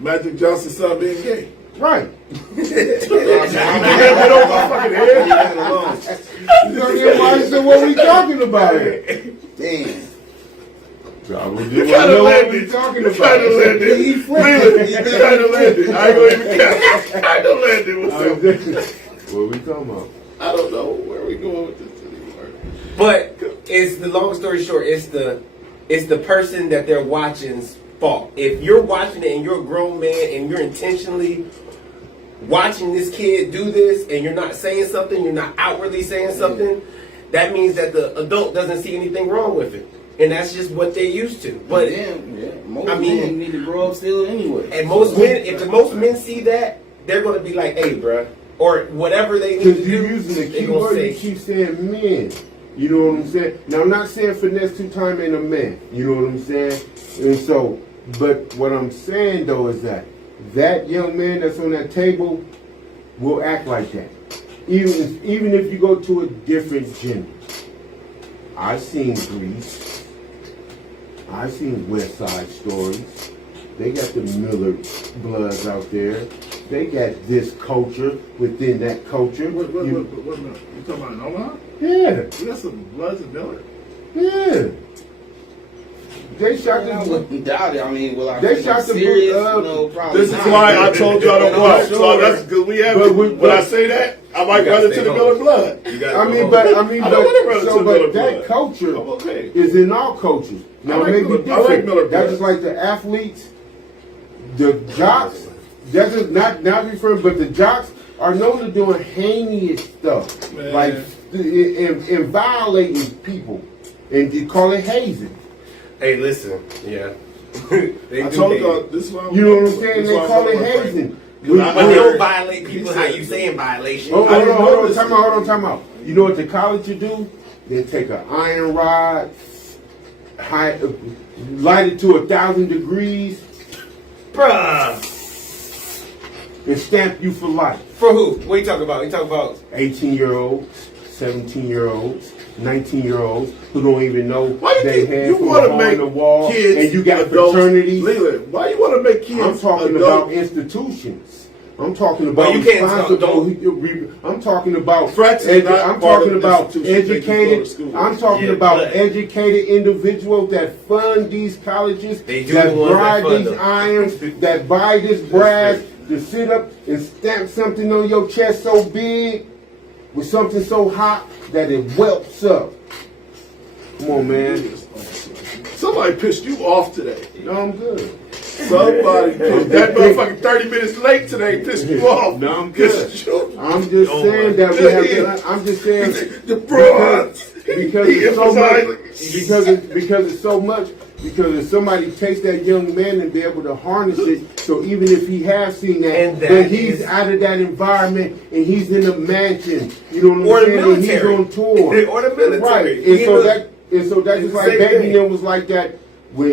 Magic Johnson's son being gay. Right. You get that over my fucking head? Leave that alone. You know, then why is it what we talking about it? Damn. You kind of landed. You talking You about? kind of landed. He flipped Really, it. you kind of landed. I ain't gonna even count. Kind of landed with something. What we talking about? I don't know where we going with this anymore. But it's the long story short, it's the person that they're watching's fault. If you're watching it and you're a grown man and you're intentionally watching this kid do this and you're not saying something, you're not outwardly saying something, that means that the adult doesn't see anything wrong with it. And that's just what they're used to. But Most I mean, men need to grow up still anyway. and most men, if the most men see that, they're gonna be like, "Hey, bruh," or whatever they need to Because you're do. using the they key gonna word, say, you keep saying men. You know what I'm saying? Now, I'm not saying finesse 2 times ain't a man. You know what I'm saying? And so, but what I'm saying though is that young man that's on that table will act like that. Even if you go to a different gender. I've seen Grease. I've seen West Side Stories. They got the Miller Bloods out there. They got this culture within that culture. What Miller? You talking about in Omaha? Yeah. We got some Bloods and Miller. Yeah. They shot I the. wouldn't doubt it. I mean, will I They take shot it the serious? book, No, probably This is not. why I told y'all to watch. So that's because we have. But When I say that, I might run into the Miller Blood. You gotta I go mean, home. but I don't wanna run so, to but Miller that Blood. culture I'm okay. is in all cultures. Now, I like it may be Miller- I different. like Miller That's Blood. just like the athletes, the jocks. That's just not referring, but the jocks are known to doing heinous stuff, Man. like in violating people, and they call it hazing. "Hey, listen, yeah." They I do told hate y'all it. this is why. You know what I'm saying? They call it hazing. When they heard- don't violate people, how you saying violation? Hold I didn't know on, this. time out. You know what the college you do? They take an iron rod, light it to 1,000 degrees, Bruh. and stamp you for life. For who? What you talking about? You talking about 18-year-olds, 17-year-olds, 19-year-olds who don't even know Why you they think had you from want to behind make the wall, kids and you got adults? fraternities. Leland, why you want to make kids? I'm talking adults? about institutions. I'm talking about you can't stop, responsible. I'm talking about. Frats is not I'm part talking of the about institution. They just go to educated. school. I'm talking Yeah, about but- educated individuals that fund these colleges, They do that the ones that buy fund these them. irons, that buy this brass to sit up and stamp something on your chest so big with something so hot that it welts up. Come on, man. Somebody pissed you off today. No, I'm good. Somebody pissed that motherfucking 30 minutes late today pissed you off. No, I'm good. Pissed you- I'm just saying that we have to. I'm just saying The bronze. because He it's so much. emphasized. Because it's so much. Because if somebody takes that young man and be able to harness it, so even if he has seen that, And that then he's is- out of that environment and he's in a mansion, you know what Or I'm the saying? And he's military. on tour, Or the military. right? You And so know, that's it's just the like same Baby thing. Young was like that. When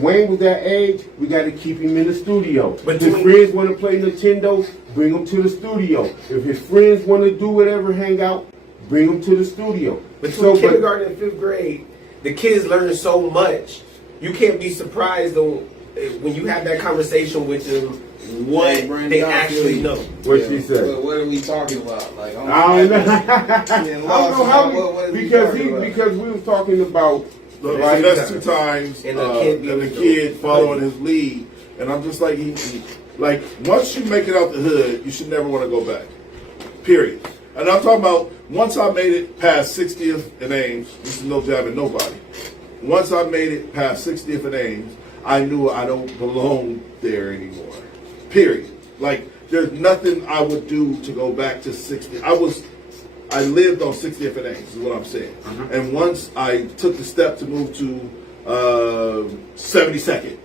Wayne was that age, we got to keep him in the studio. But If his friends want to play Nintendo, bring him to the studio. If his friends want to do whatever, hang out, bring him to the studio. Between kindergarten and 5th grade, the kids learn so much. You can't be surprised though when you have that conversation with them what Hey, Brandon, they I feel actually you. know. What she said? What are we talking about? Like, I don't know. I Getting don't lost know in how what we, is because talking about? because we was talking about Look, like, see, that's 2 times, And the kid being and the the kid dope. following his lead, and I'm just like, he like once you make it out the hood, you should never want to go back. Period. And I'm talking about once I made it past 60th and Ames. This is no jab at nobody. Once I made it past 60th and Ames, I knew I don't belong there anymore. Period. Like there's nothing I would do to go back to 60. I lived on 60th and Ames, is what I'm saying. And once I took the step to move to 72nd,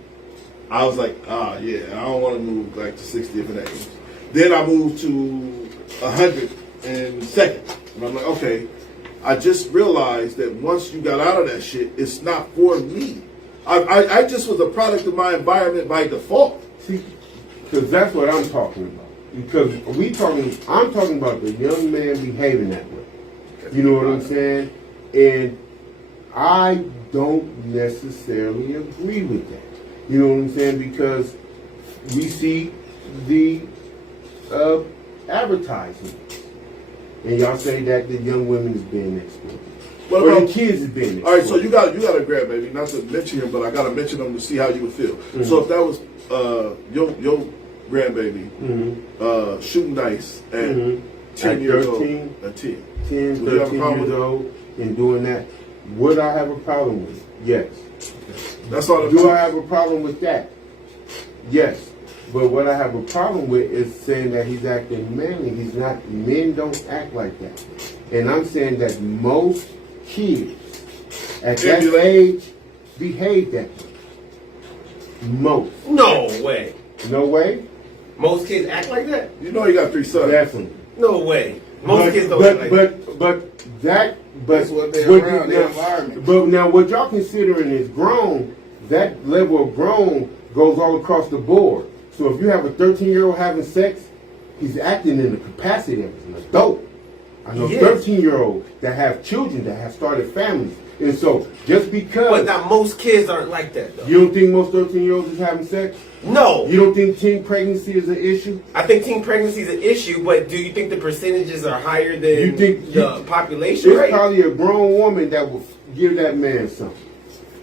I was like, yeah, I don't want to move back to 60th and Ames. Then I moved to 102nd. And I'm like, okay, I just realized that once you got out of that shit, it's not for me. I just was a product of my environment by default. See, Because that's what I'm talking about. Because I'm talking about the young man behaving that way. You know what I'm saying? And I don't necessarily agree with that. You know what I'm saying? Because we see the advertising, and y'all say that the young women is being exploited. What Or about the kids is being exploited. All right, so you got a grandbaby. Not to mention him, but I got to mention him to see how you would feel. Mm-hmm. So if that was your grandbaby shooting dice at 10 years old, at 10, 10, would you have a 13 problem years with it? old, and doing that, would I have a problem with it? Yes. That's all. Do I have a problem with that? Yes. But what I have a problem with is saying that he's acting manly. He's not. Men don't act like that. And I'm saying that most kids at that age behave that way. Most. No way. No way? Most kids act like that? You know you got 3 sons. Definitely. No way. Most kids don't act like that. But That's what they're around, their environment. But now what y'all considering is grown, that level of grown goes all across the board. So if you have a 13-year-old having sex, he's acting in the capacity of an adult. I know 13-year-olds that have children that have started families. And so just because... But now most kids aren't like that, though. You don't think most 13-year-olds is having sex? No. You don't think teen pregnancy is an issue? I think teen pregnancy is an issue, but do you think the percentages are higher than You think the population There's rate? probably a grown woman that will give that man something.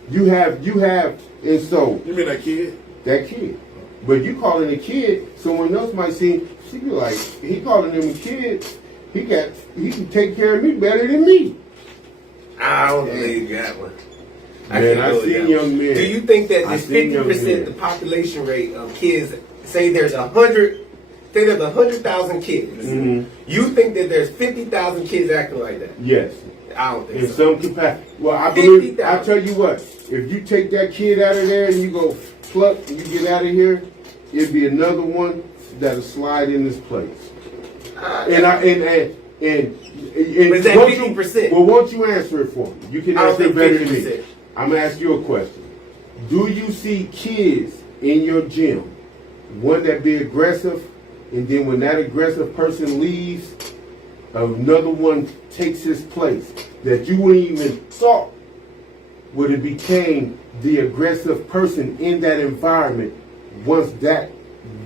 You have, and so... You mean that kid? That kid. But you calling a kid, someone else might see, she be like, he calling him a kid, he can take care of me better than me. I don't believe that one. Man, I see young men. Do you think that this 50% the population rate of kids, say there's 100,000 kids, you think that there's 50,000 kids acting like that? Yes. I don't think In so. some capacity. Well, I believe, I tell you what, if you take that kid out of there and you go pluck and you get out of here, it'd be another one that'll slide in this place. But is that 50%? Well, won't you answer it for me? You can answer it better than me. I'm going to ask you a question. Do you see kids in your gym, one that be aggressive, and then when that aggressive person leaves, another one takes his place that you wouldn't even thought would have became the aggressive person in that environment once that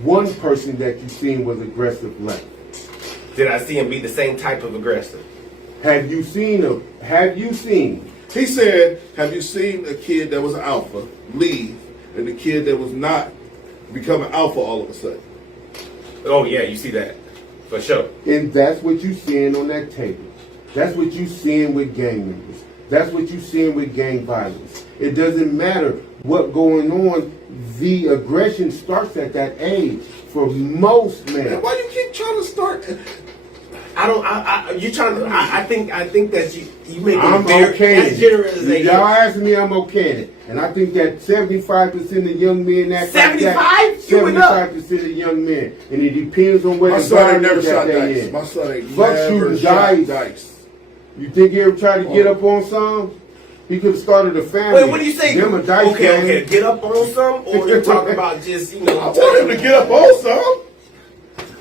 one person that you seen was aggressive left? Did I see him be the same type of aggressive? Have you seen him? Have you seen? He said, have you seen a kid that was an alpha leave and the kid that was not become an alpha all of a sudden? Oh, yeah, you see that. For sure. And that's what you seeing on that table. That's what you seeing with gang members. That's what you seeing with gang violence. It doesn't matter what going on. The aggression starts at that age for most men. Man, why you keep trying to start? You trying to, I think that you make I'm a okay. that's generalization. Y'all asking me, I'm okay. And I think that 75% of young men act like that. 75% of young men. And it depends on where My the son ain't environment never shot that they dice. in. My son ain't Fuck never shooting shot dice. dice. You think he ever tried to get up on some? He could have started a family. Wait, what do you say? Them a dice game. Okay, get up on some, or you're talking about just, I want him to get up on some.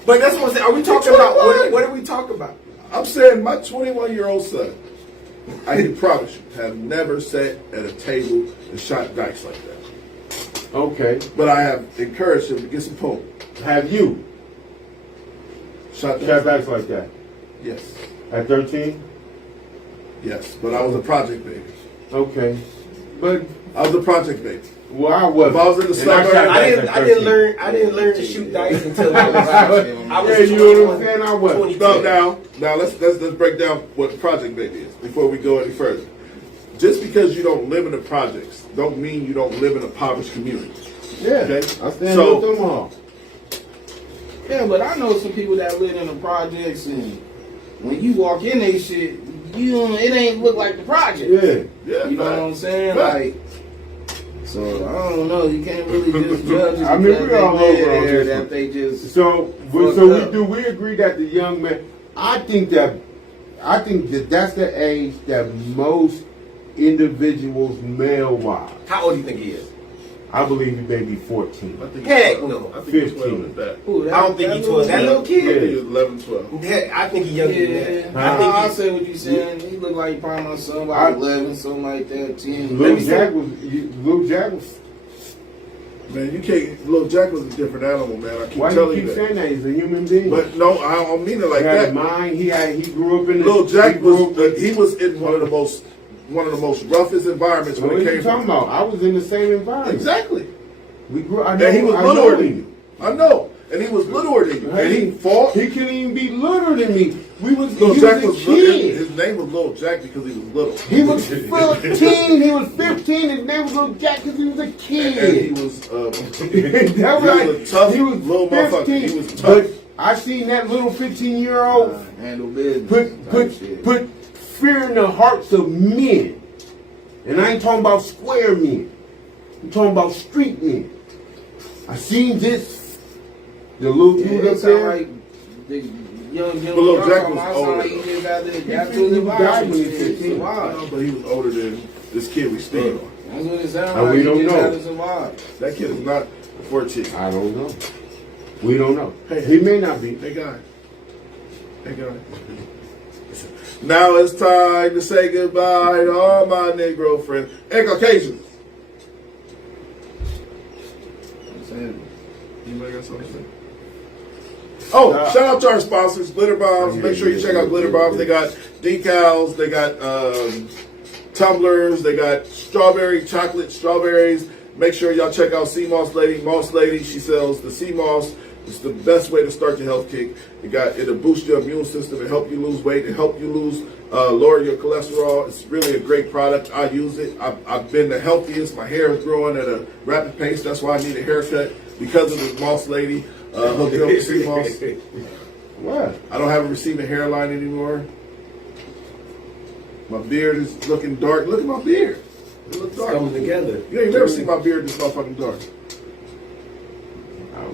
But that's what I'm saying. Are we talking about, what are we talking about? I'm saying my 21-year-old son, I can promise you, have never sat at a table and shot dice like that. Okay. But I have encouraged him to get some poker. Have you Shot dice like that? Yes. At 13? Yes, but I was a project baby. Okay. But I was a project baby. Well, I was. If I was in the suburbs, I didn't learn to shoot dice until I was you know what I'm saying? I was. 22. Now let's break down what project baby is before we go any further. Just because you don't live in the projects, don't mean you don't live in a impoverished community. Yeah. Okay. I stand with them all. Yeah, but I know some people that live in the projects, and when you walk in they shit, it ain't look like the project. Yeah. You know what I'm saying? Like, so I don't know. You can't really just judge it. I mean, we all over on this that one. they just. So we agree that the young man. I think that that's the age that most individuals male wise. How old do you think he is? I believe he may be 14. Heck no. I think he's 12 at that. Who, I don't think he's 12. That little I think kid? he's 11, 12. I think he's younger than that. I I think say what you saying. He look like probably my son, about 11, something like that, 10. Lil Jack was. Man, you can't. Lil Jack was a different animal, man. I keep Why telling you you keep that. saying that? He's a human being. But no, I don't mean it like he had that. a mind. He grew up in. Lil Jack he was in one of the most roughest environments when What it are came you talking about? I was in the same environment. Exactly. We grew. I And know, he was I littler know than him. you. I know. And he was littler than you. And he fought. He couldn't even be littler than me. Lil He Jack was was a kid. his name was Lil Jack because he was little. He was 15. He was 15. His name was Lil Jack because he was a kid. And he was That he was a tough he was little motherfucker. 15. He was tough. But I seen that little 15-year-old Handle business. put fear in the hearts of men. And I ain't talking about square men. I'm talking about street men. I seen this. The little dude up there. Like the young Lil Jack was older. He just got to He died when he was 15. No, but he was older than this kid we stand on. That's what it sounds And like. we He don't just know. had to survive. That kid is not 14. I don't know. We don't know. Hey, He may not be. Hey, guy. Hey, guy. Now it's time to say goodbye to all my Negro friends and Caucasians. Anybody got something to say? Oh, shout out to our sponsors, Glitter Bombs. Make sure you check out Glitter Bombs. They got decals, they got tumblers, they got strawberry, chocolate strawberries. Make sure y'all check out Sea Moss Lady. Moss Lady, she sells the sea moss. It's the best way to start your health kick. It'll boost your immune system and help you lose weight and help you lower your cholesterol. It's really a great product. I use it. I've been the healthiest. My hair is growing at a rapid pace. That's why I need a haircut because of the Moss Lady. Hook up with sea moss. What? I don't have a receding hairline anymore. My beard is looking dark. Look at my beard. It looks dark. coming together. You ain't never seen my beard this motherfucking dark.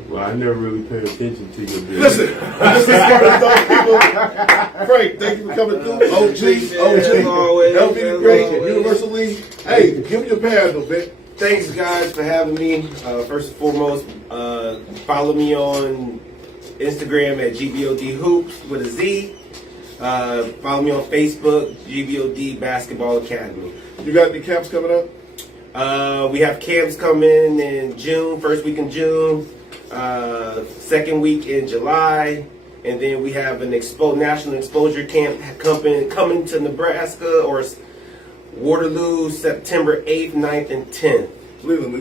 Well, I never really paid attention to your beard. Listen, this is Smartest Dog People. Frank, thank you for coming through. OG, LB the Great, Universal League. Hey, give me your pad though, man. Thanks, guys, for having me. First and foremost, follow me on Instagram at GBOD Hoops with a Z. Follow me on Facebook, GBOD Basketball Academy. You got any camps coming up? We have camps coming in June, first week in June, second week in July, and then we have an national exposure camp coming to Nebraska or Waterloo September 8th, 9th, and 10th.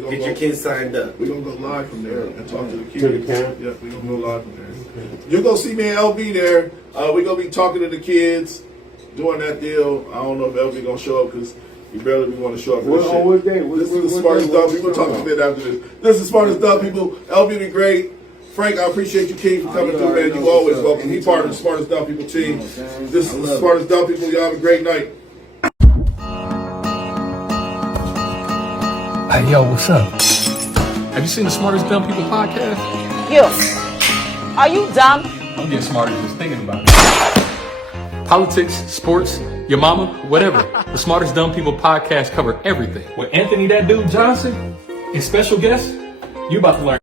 Get your kids signed up. We're going to go live from there and talk to the kids. To the camp? Yeah, we're going to go live from there. You're going to see me and LB there. We're going to be talking to the kids, doing that deal. I don't know if LB going to show up because he barely want to show up for this shit. On what day? This is the Smartest Dumb People. We'll talk a bit after this. This is Smartest Dumb People. LB the Great. Frank, I appreciate you, King, for coming through, man. You always welcome. He's part of the Smartest Dumb People team. This is the Smartest Dumb People. Y'all have a great night. Hey, yo, what's up? Have you seen the Smartest Dumb People podcast? Yo, are you dumb? I'm getting smarter just thinking about it. Politics, sports, your mama, whatever. The Smartest Dumb People podcast cover everything. With Anthony, that dude Johnson, and special guests, you about to learn.